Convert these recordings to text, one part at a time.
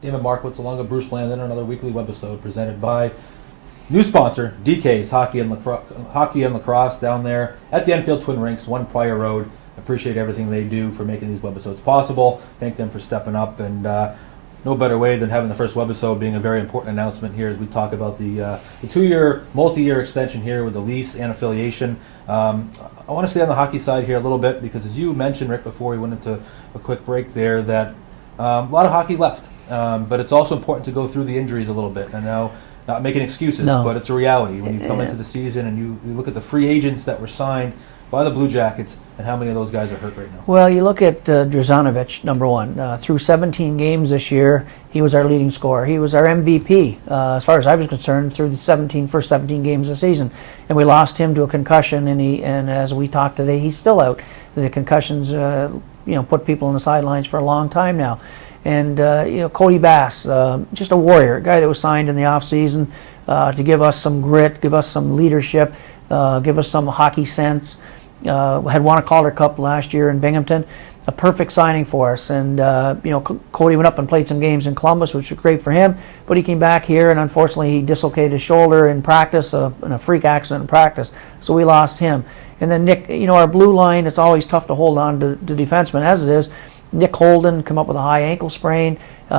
David Markowitz along with Bruce Landon, another weekly webisode presented by new sponsor, DK's Hockey and Lacrosse down there at the Enfield Twin Rinks, One Prior Road. Appreciate everything they do for making these webisodes possible. Thank them for stepping up, and no better way than having the first webisode being a very important announcement here as we talk about the 2-year, multi-year extension here with the lease and affiliation. I want to stay on the hockey side here a little bit because, as you mentioned, Rick, before we went into a quick break there, that a lot of hockey left. But it's also important to go through the injuries a little bit. And now, not making excuses, but it's a reality. When you come into the season and you look at the free agents that were signed by the Blue Jackets and how many of those guys are hurt right now. Well, you look at Druzanovic, number one. Through 17 games this year, he was our leading scorer. He was our MVP, as far as I was concerned, through the first 17 games of the season. And we lost him to a concussion, and as we talked today, he's still out. The concussions put people on the sidelines for a long time now. And Cody Bass, just a warrior, a guy that was signed in the off season to give us some grit, give us some leadership, give us some hockey sense. Had won a Calder Cup last year in Binghamton, a perfect signing for us. And Cody went up and played some games in Columbus, which was great for him. But he came back here, and unfortunately, he dislocated his shoulder in practice, in a freak accident in practice. So we lost him. And then Nick, our blue line, it's always tough to hold on to defensemen as it is. Nick Holden come up with a high ankle sprain.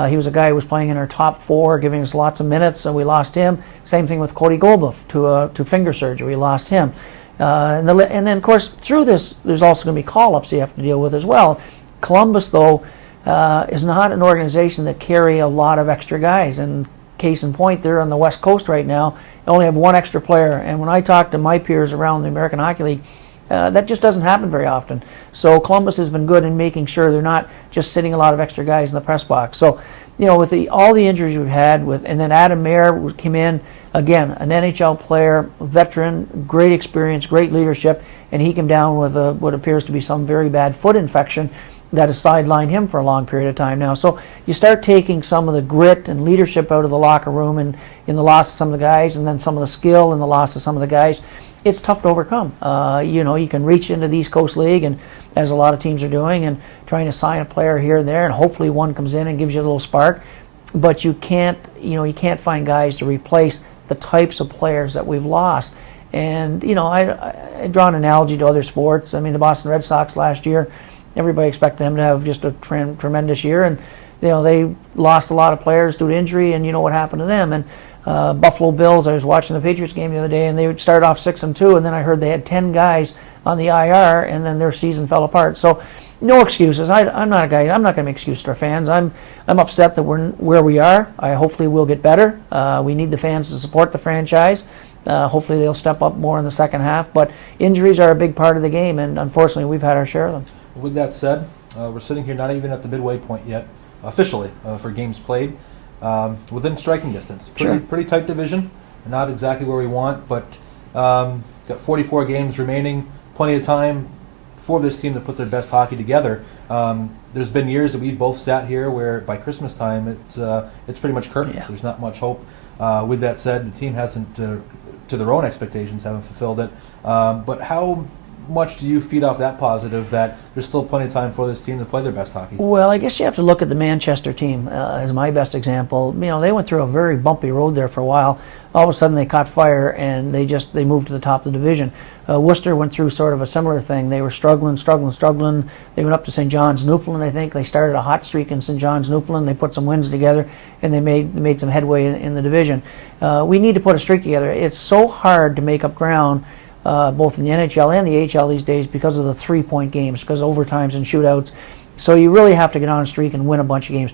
He was a guy who was playing in our top four, giving us lots of minutes, and we lost him. Same thing with Cody Goldbluff to finger surgery. We lost him. And then, of course, through this, there's also going to be call-ups you have to deal with as well. Columbus, though, is not an organization that carry a lot of extra guys. And case in point, they're on the West Coast right now. They only have one extra player. And when I talk to my peers around the American Hockey League, that just doesn't happen very often. So Columbus has been good in making sure they're not just sitting a lot of extra guys in the press box. So, with all the injuries we've had, and then Adam Mayer came in, again, an NHL player, veteran, great experience, great leadership, and he came down with what appears to be some very bad foot infection that has sidelined him for a long period of time now. So you start taking some of the grit and leadership out of the locker room and in the loss of some of the guys, and then some of the skill in the loss of some of the guys. It's tough to overcome. You can reach into the East Coast League, and as a lot of teams are doing, and trying to sign a player here and there, and hopefully one comes in and gives you a little spark. But you can't find guys to replace the types of players that we've lost. And I draw an analogy to other sports. I mean, the Boston Red Sox last year, everybody expected them to have just a tremendous year, and they lost a lot of players due to injury, and what happened to them. And Buffalo Bills, I was watching the Patriots game the other day, and they would start off 6-2, and then I heard they had 10 guys on the IR, and then their season fell apart. So no excuses. I'm not going to make excuses to our fans. I'm upset that we're where we are. Hopefully we'll get better. We need the fans to support the franchise. Hopefully they'll step up more in the second half. But injuries are a big part of the game, and unfortunately we've had our share of them. With that said, we're sitting here not even at the midway point yet, officially, for games played. Within striking distance. Pretty tight division. Not exactly where we want, but got 44 games remaining. Plenty of time for this team to put their best hockey together. There's been years that we've both sat here where by Christmas time it's pretty much curtains. Yeah. There's not much hope. With that said, the team hasn't, to their own expectations, haven't fulfilled it. But how much do you feed off that positive that there's still plenty of time for this team to play their best hockey? Well, I guess you have to look at the Manchester team as my best example. They went through a very bumpy road there for a while. All of a sudden they caught fire and they moved to the top of the division. Worcester went through sort of a similar thing. They were struggling. They went up to St. John's, Newfoundland, I think. They started a hot streak in St. John's, Newfoundland. They put some wins together, and they made some headway in the division. We need to put a streak together. It's so hard to make up ground both in the NHL and the AHL these days because of the 3-point games, because of overtimes and shootouts. So you really have to get on a streak and win a bunch of games.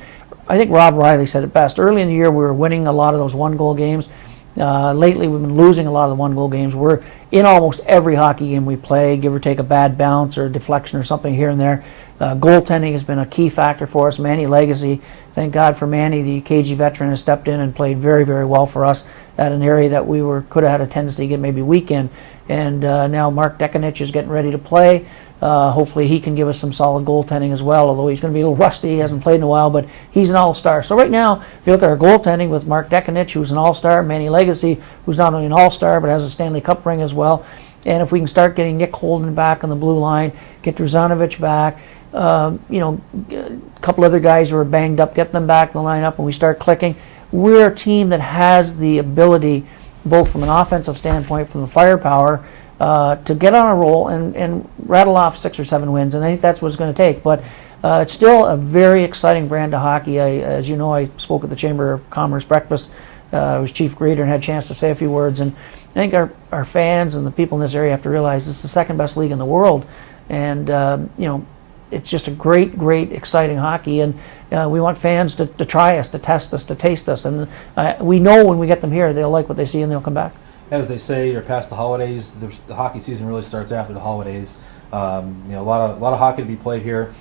I think Rob Riley said it best. Early in the year, we were winning a lot of those one-goal games. Lately, we've been losing a lot of the one-goal games. We're in almost every hockey game we play, give or take a bad bounce or a deflection or something here and there. Goaltending has been a key factor for us. Manny Legacy, thank God for Manny, the KG veteran, has stepped in and played very, very well for us at an area that we could have had a tendency to get maybe weak in. And now Mark Dekanich is getting ready to play. Hopefully he can give us some solid goaltending as well, although he's going to be a little rusty. He hasn't played in a while, but he's an all-star. So right now, if you look at our goaltending with Mark Dekanich, who's an all-star, Manny Legacy, who's not only an all-star but has a Stanley Cup ring as well, and if we can start getting Nick Holden back on the blue line, get Druzanovic back, a couple other guys who are banged up, get them back in the lineup, and we start clicking. We're a team that has the ability, both from an offensive standpoint, from the firepower, to get on a roll and rattle off 6 or 7 wins, and I think that's what it's going to take. But it's still a very exciting brand of hockey. As you know, I spoke at the Chamber of Commerce breakfast. I was chief grader and had a chance to say a few words, and I think our fans and the people in this area have to realize this is the second best league in the world, and it's just a great, exciting hockey, and we want fans to try us, to test us, to taste us, and we know when we get them here, they'll like what they see and they'll come back. As they say, you're past the holidays. The hockey season really starts after the holidays. A lot of hockey to be played here.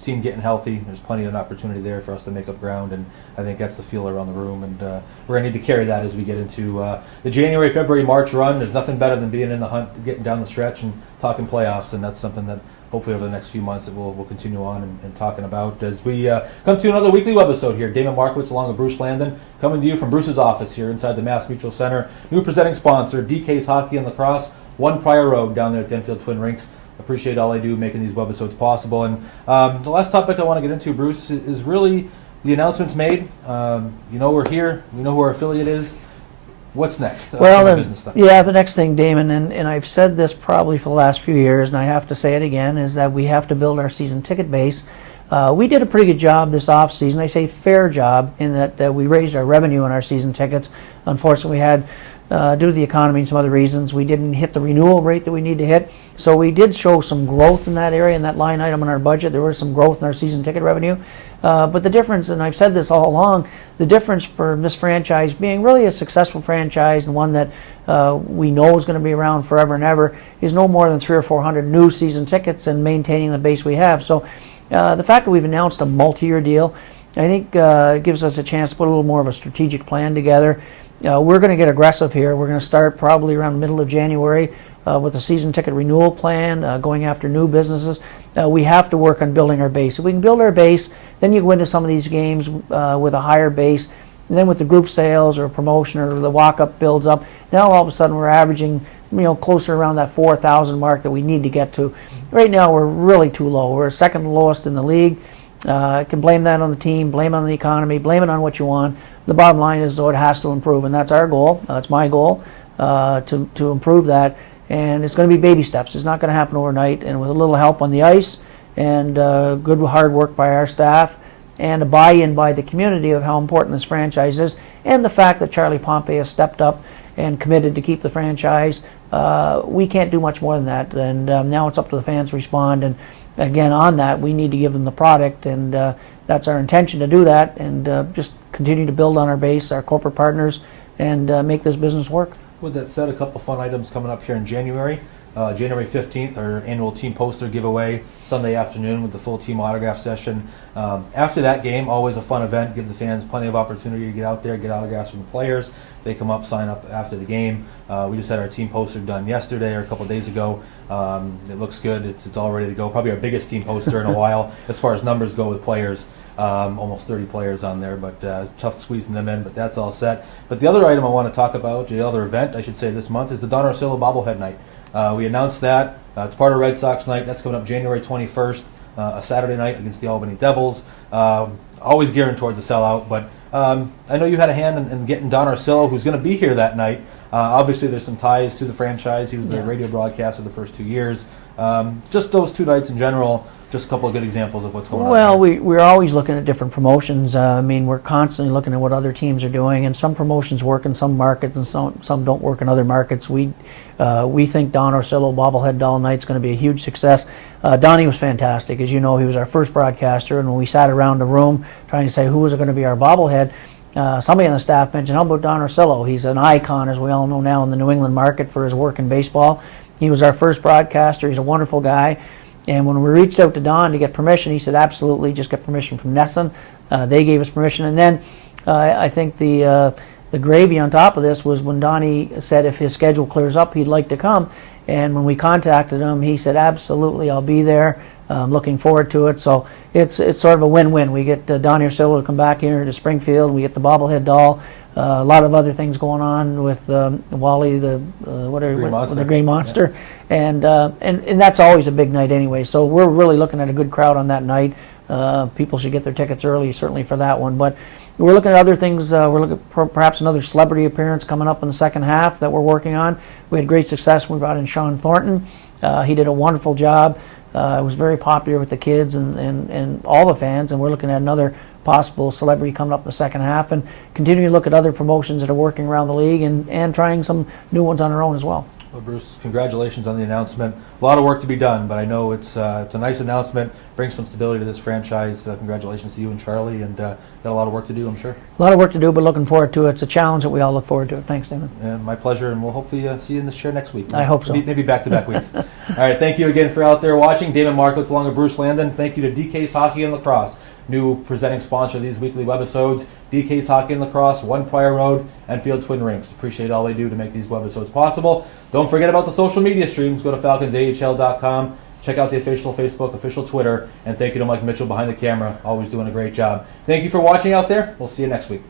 Team getting healthy. There's plenty of opportunity there for us to make up ground, and I think that's the feel around the room. And we're going to need to carry that as we get into the January, February, March run. There's nothing better than being in the hunt, getting down the stretch, and talking playoffs. And that's something that hopefully over the next few months that we'll continue on and talking about as we come to another weekly webisode here. Damon Markowitz along with Bruce Landon coming to you from Bruce's office here inside the Mass Mutual Center. New presenting sponsor, DK's Hockey and Lacrosse, 1 Prior Road down there at the Enfield Twin Rinks. Appreciate all they do making these webisodes possible. And the last topic I want to get into, Bruce, is really the announcements made. We're here. We know who our affiliate is. What's next? Well, business stuff. Yeah, the next thing, Damon, and I've said this probably for the last few years, and I have to say it again, is that we have to build our season ticket base. We did a pretty good job this off season. I say fair job in that we raised our revenue on our season tickets. Unfortunately, we had, due to the economy and some other reasons, we didn't hit the renewal rate that we need to hit. So we did show some growth in that area, in that line item in our budget. There was some growth in our season ticket revenue. But the difference, and I've said this all along, the difference for this franchise being really a successful franchise and one that we know is going to be around forever and ever is no more than 300 or 400 new season tickets and maintaining the base we have. So the fact that we've announced a multi-year deal, I think gives us a chance to put a little more of a strategic plan together. We're going to get aggressive here. We're going to start probably around the middle of January with a season ticket renewal plan, going after new businesses. We have to work on building our base. If we can build our base, then you go into some of these games with a higher base. And then with the group sales or promotion or the walk-up builds up, now all of a sudden we're averaging closer around that 4,000 mark that we need to get to. Right now we're really too low. We're second lowest in the league. You can blame that on the team, blame it on the economy, blame it on what you want. The bottom line is, though, it has to improve, and that's our goal. That's my goal, to improve that. And it's going to be baby steps. It's not going to happen overnight. And with a little help on the ice and good hard work by our staff and a buy-in by the community of how important this franchise is, and the fact that Charlie Pompey has stepped up and committed to keep the franchise, we can't do much more than that. And now it's up to the fans to respond. And again, on that, we need to give them the product, and that's our intention to do that, and just continue to build on our base, our corporate partners, and make this business work. With that said, a couple fun items coming up here in January. January 15th, our annual team poster giveaway, Sunday afternoon with the full team autograph session. After that game, always a fun event, give the fans plenty of opportunity to get out there, get autographs from the players. They come up, sign up after the game. We just had our team poster done yesterday or a couple days ago. It looks good. It's all ready to go. Probably our biggest team poster in a while as far as numbers go with players. Almost 30 players on there, but tough squeezing them in, but that's all set. But the other item I want to talk about, the other event, I should say, this month is the Don Orsillo Bobblehead Night. We announced that. It's part of Red Sox Night. That's coming up January 21st, a Saturday night against the Albany Devils. Always gearing towards a sellout, but I know you had a hand in getting Don Orsillo, who's going to be here that night. Obviously, there's some ties to the franchise. He was the radio broadcaster the first 2 years. Just those 2 nights in general, just a couple of good examples of what's going on. Well, we're always looking at different promotions. We're constantly looking at what other teams are doing, and some promotions work in some markets and some don't work in other markets. We think Don Orsillo Bobblehead Doll Night's going to be a huge success. Donnie was fantastic. As you know, he was our first broadcaster, and when we sat around the room trying to say who was going to be our bobblehead, somebody on the staff mentioned, how about Don Orsillo? He's an icon, as we all know now, in the New England market for his work in baseball. He was our first broadcaster. He's a wonderful guy. And when we reached out to Don to get permission, he said, absolutely, just get permission from Nesson. They gave us permission. And then I think the gravy on top of this was when Donnie said if his schedule clears up, he'd like to come. And when we contacted him, he said, absolutely, I'll be there. Looking forward to it. So it's sort of a win-win. We get Don Ursillo to come back here to Springfield. We get the bobblehead doll. A lot of other things going on with Wally, the Green Monster, and that's always a big night anyway. So we're really looking at a good crowd on that night. People should get their tickets early, certainly for that one. But we're looking at other things. We're looking at perhaps another celebrity appearance coming up in the second half that we're working on. We had great success when we brought in Sean Thornton. He did a wonderful job. It was very popular with the kids and all the fans, and we're looking at another possible celebrity coming up in the second half, and continuing to look at other promotions that are working around the league and trying some new ones on our own as well. Well, Bruce, congratulations on the announcement. A lot of work to be done, but I know it's a nice announcement, brings some stability to this franchise. Congratulations to you and Charlie, and got a lot of work to do, I'm sure. A lot of work to do, but looking forward to it. It's a challenge that we all look forward to. Thanks, Damon. And my pleasure, and we'll hopefully see you in this chair next week. I hope so. Maybe back-to-back weeks. All right, thank you again for out there watching. Damon Markowitz along with Bruce Landon. Thank you to DK's Hockey and Lacrosse, new presenting sponsor of these weekly webisodes. DK's Hockey and Lacrosse, One Prior Road, Enfield Twin Rinks. Appreciate all they do to make these webisodes possible. Don't forget about the social media streams. Go to falconsahl.com. Check out the official Facebook, official Twitter, and thank you to Mike Mitchell behind the camera, always doing a great job. Thank you for watching out there. We'll see you next week.